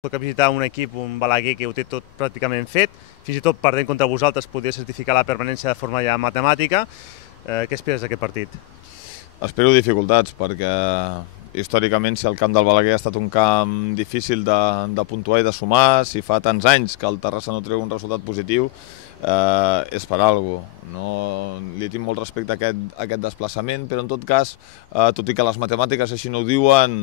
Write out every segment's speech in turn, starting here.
Toca visitar un equip, un Balaguer, que ho té tot pràcticament fet, fins i tot perdent contra vosaltres podria certificar la permanència de forma ja matemàtica. Què esperes d'aquest partit? Espero dificultats, perquè històricament si el camp del Balaguer ha estat un camp difícil de puntuar i de sumar, si fa tants anys que el Terrassa no treu un resultat positiu, és per alguna cosa. Li tinc molt respecte a aquest desplaçament, però en tot cas, tot i que les matemàtiques així no ho diuen,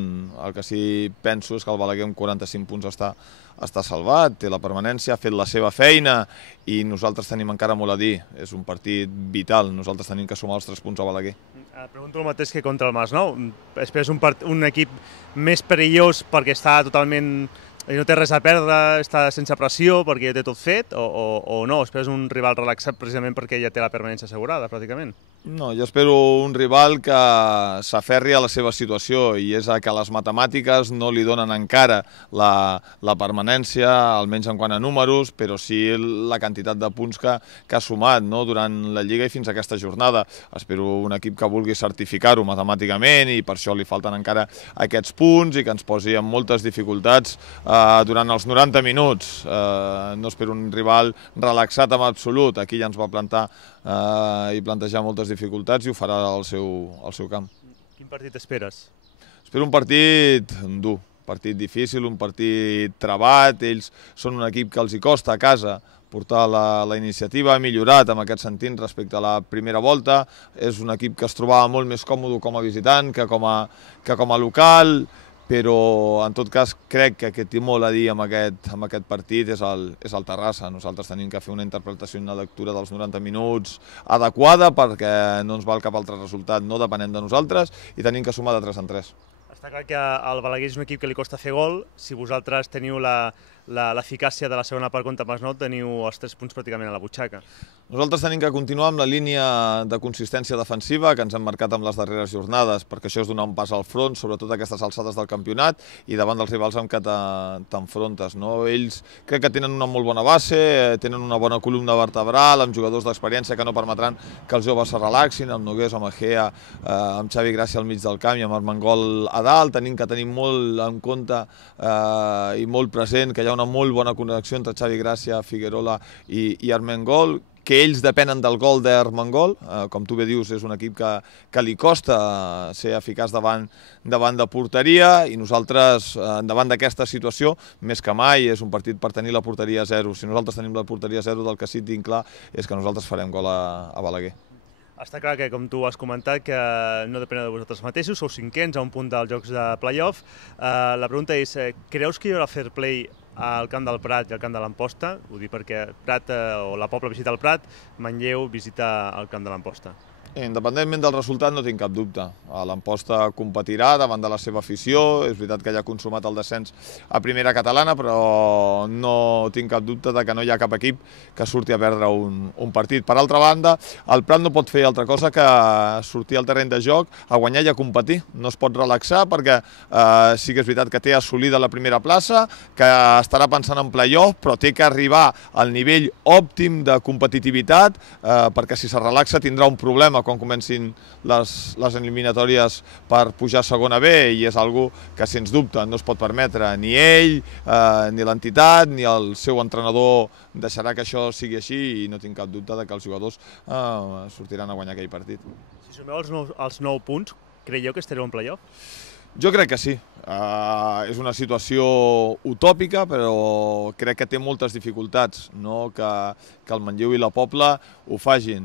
el que sí penso és que el Balaguer amb 45 punts està salvat, té la permanència, ha fet la seva feina i nosaltres tenim encara molt a dir. És un partit vital, nosaltres tenim que sumar els 3 punts a Balaguer. Pregunto el mateix que contra el Masnou. Esperes un equip més perillós perquè està totalment... no té res a perdre, està sense pressió perquè ja té tot fet, o no? Esperes un rival relaxat precisament perquè ja té la permanència assegurada, pràcticament? No, jo espero un rival que s'aferri a la seva situació, i és que les matemàtiques no li donen encara la permanència, almenys en quant a números, però sí la quantitat de punts que ha sumat durant la Lliga i fins a aquesta jornada. Espero un equip que vulgui certificar-ho matemàticament i per això li falten encara aquests punts i que ens posi en moltes dificultats durant els 90 minuts. No espero un rival relaxat en absolut. Aquí ja ens va plantar i plantejar moltes dificultats i ho farà al seu camp. Quin partit esperes? Espero un partit dur, un partit difícil, un partit trebat. Ells són un equip que els hi costa a casa portar la iniciativa, ha millorat en aquest sentit respecte a la primera volta. És un equip que es trobava molt més còmode com a visitant que com a local, però en tot cas crec que té molt a dir amb aquest partit és el Terrassa. Nosaltres tenim que fer una interpretació i una lectura dels 90 minuts adequada perquè no ens val cap altre resultat, no depenem de nosaltres i tenim que sumar de 3 en 3. Està clar que el Balaguer és un equip que li costa fer gol. Si vosaltres teniu l'eficàcia de la segona part contra Masnou, teniu els 3 punts pràcticament a la butxaca. Nosaltres tenim que continuar amb la línia de consistència defensiva que ens hem marcat amb les darreres jornades, perquè això és donar un pas al front, sobretot a aquestes alçades del campionat i davant dels rivals amb què t'enfrontes. Ells crec que tenen una molt bona base, tenen una bona columna vertebral, amb jugadors d'experiència que no permetran que els joves se relaxin, amb Nogués, amb Egea, amb Xavi Gràcia al mig del camp i amb Armengol a dalt. Tenim que tenir molt en compte i molt present que hi ha una molt bona connexió entre Xavi Gràcia, Figuerola i Armengol, que ells depenen del gol d'Armengol. Com tu bé dius, és un equip que li costa ser eficaç davant de porteria i nosaltres, davant d'aquesta situació, més que mai, és un partit per tenir la porteria a 0. Si nosaltres tenim la porteria a 0, del que sí tinc clar és que nosaltres farem gol a Balaguer. Està clar que, com tu has comentat, que no depèn de vosaltres mateixos, sou 5ens a un punt dels jocs de play-off. La pregunta és, creus que hi haurà fair play al camp del Prat i al camp de l'Amposta? Ho dic perquè la Pobla visita el Prat, Manlleu visita el camp de l'Amposta. Independentment del resultat no tinc cap dubte. L'Amposta competirà davant de la seva afició. És veritat que ja ha consumat el descens a primera catalana, però no tinc cap dubte que no hi ha cap equip que surti a perdre un partit. Per altra banda, el Prat no pot fer altra cosa que sortir al terreny de joc, a guanyar i a competir. No es pot relaxar perquè sí que és veritat que té assolida la primera plaça, que estarà pensant en play-off, però té que arribar al nivell òptim de competitivitat perquè si se relaxa tindrà un problema quan comencin les eliminatòries per pujar a segona B, i és algo que, sens dubte, no es pot permetre. Ni ell, ni l'entitat, ni el seu entrenador deixarà que això sigui així, i no tinc cap dubte que els jugadors sortiran a guanyar aquell partit. Si sumeu els 9 punts, creieu que estareu en play-off? Jo crec que sí. És una situació utòpica, però crec que té moltes dificultats que el Manlleu i la Pobla ho facin.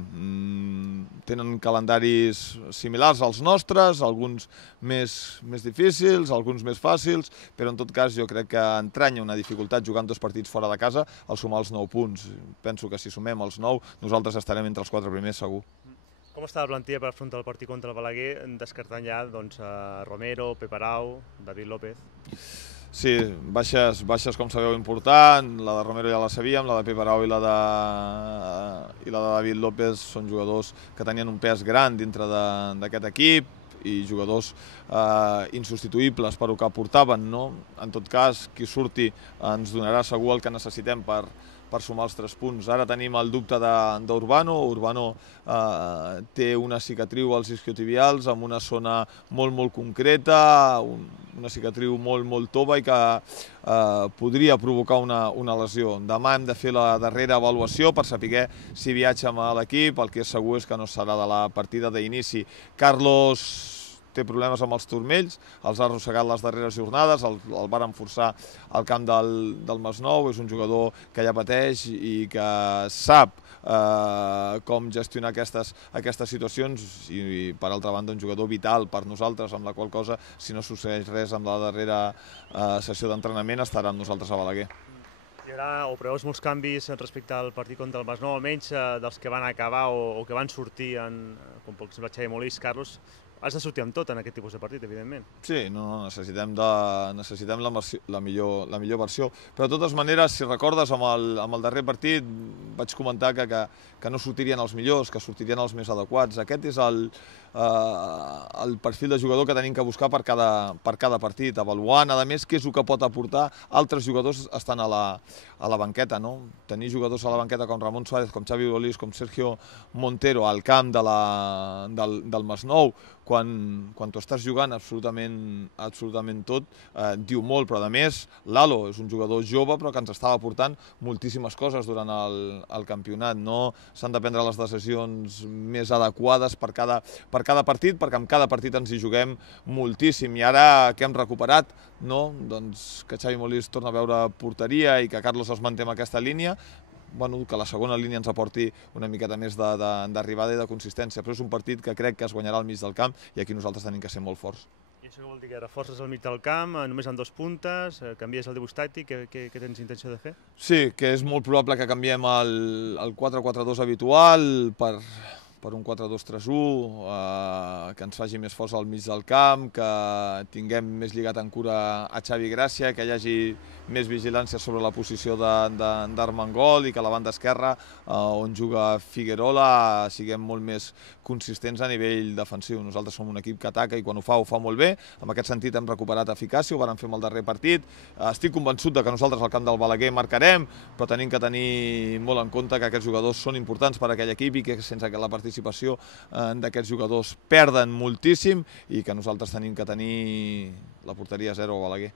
Tenen calendaris similars als nostres, alguns més difícils, alguns més fàcils, però en tot cas jo crec que entranya una dificultat jugant 2 partits fora de casa al sumar els 9 punts. Penso que si sumem els 9 nosaltres estarem entre els 4 primers segur. Com està la plantilla per afrontar el partit contra el Balaguer, descartant ja Romero, Peparau, David López? Sí, baixes com sabeu important, la de Romero ja la sabíem, la de Peparau i la de David López són jugadors que tenien un pes gran dintre d'aquest equip i jugadors insubstituïbles per el que aportaven. En tot cas, qui surti ens donarà segur el que necessitem per sumar els 3 punts. Ara tenim el dubte d'Urbano. Urbano té una cicatriu als isquiotibials amb una zona molt concreta, una cicatriu molt tova i que podria provocar una lesió. Demà hem de fer la darrera avaluació per saber si viatja amb l'equip. El que és segur és que no serà de la partida d'inici. Carlos té problemes amb els turmells, els ha arrossegat les darreres jornades, el varen forçar al camp del Masnou, és un jugador que ja pateix i que sap com gestionar aquestes situacions i, per altra banda, un jugador vital per nosaltres, amb la qual cosa, si no succeeix res amb la darrera sessió d'entrenament, estarà amb nosaltres a Balaguer. Hi haurà o preveus molts canvis respecte al partit contra el Masnou, almenys dels que van acabar o que van sortir, com per exemple Xavi Molís, Carlos. Has de sortir amb tot en aquest tipus de partit, evidentment. Sí, necessitem la millor versió. Però de totes maneres, si recordes, amb el darrer partit vaig comentar que no sortirien els millors, que sortirien els més adequats. Aquest és el perfil de jugador que tenim que buscar per cada partit, avaluant, a més, què és el que pot aportar altres jugadors estan a la banqueta. Tenir jugadors a la banqueta com Ramon Suárez, com Xavi Bolís, com Sergio Montero al camp del Masnou, quan tu estàs jugant absolutament tot, diu molt, però a més Lalo és un jugador jove però que ens estava aportant moltíssimes coses durant el campionat. No s'han de prendre les decisions més adequades per cada partit, perquè en cada partit ens hi juguem moltíssim. I ara que hem recuperat, que Xavi Molís torna a veure porteria i que Carlos es manté en aquesta línia, que la segona línia ens aporti una miqueta més d'arribada i de consistència, però és un partit que crec que es guanyarà al mig del camp i aquí nosaltres tenim que ser molt forts. I això vol dir que reforces al mig del camp, només amb 2 puntes, canvies el dibuix tàctic, què tens intenció de fer? Sí, que és molt probable que canviem el 4-4-2 habitual per un 4-2-3-1, que ens faci més força al mig del camp, que tinguem més lligat en cura a Xavi Gràcia, que hi hagi més vigilància sobre la posició d'Armengol i que a la banda esquerra, on juga Figuerola, siguem molt més consistents a nivell defensiu. Nosaltres som un equip que ataca i quan ho fa molt bé. En aquest sentit hem recuperat eficàcia, ho vàrem fer amb el darrer partit. Estic convençut que nosaltres al camp del Balaguer marcarem, però tenim que tenir molt en compte que aquests jugadors són importants per a aquell equip i que sense la participació d'aquests jugadors perden moltíssim i que nosaltres tenim que tenir la porteria 0 a Balaguer.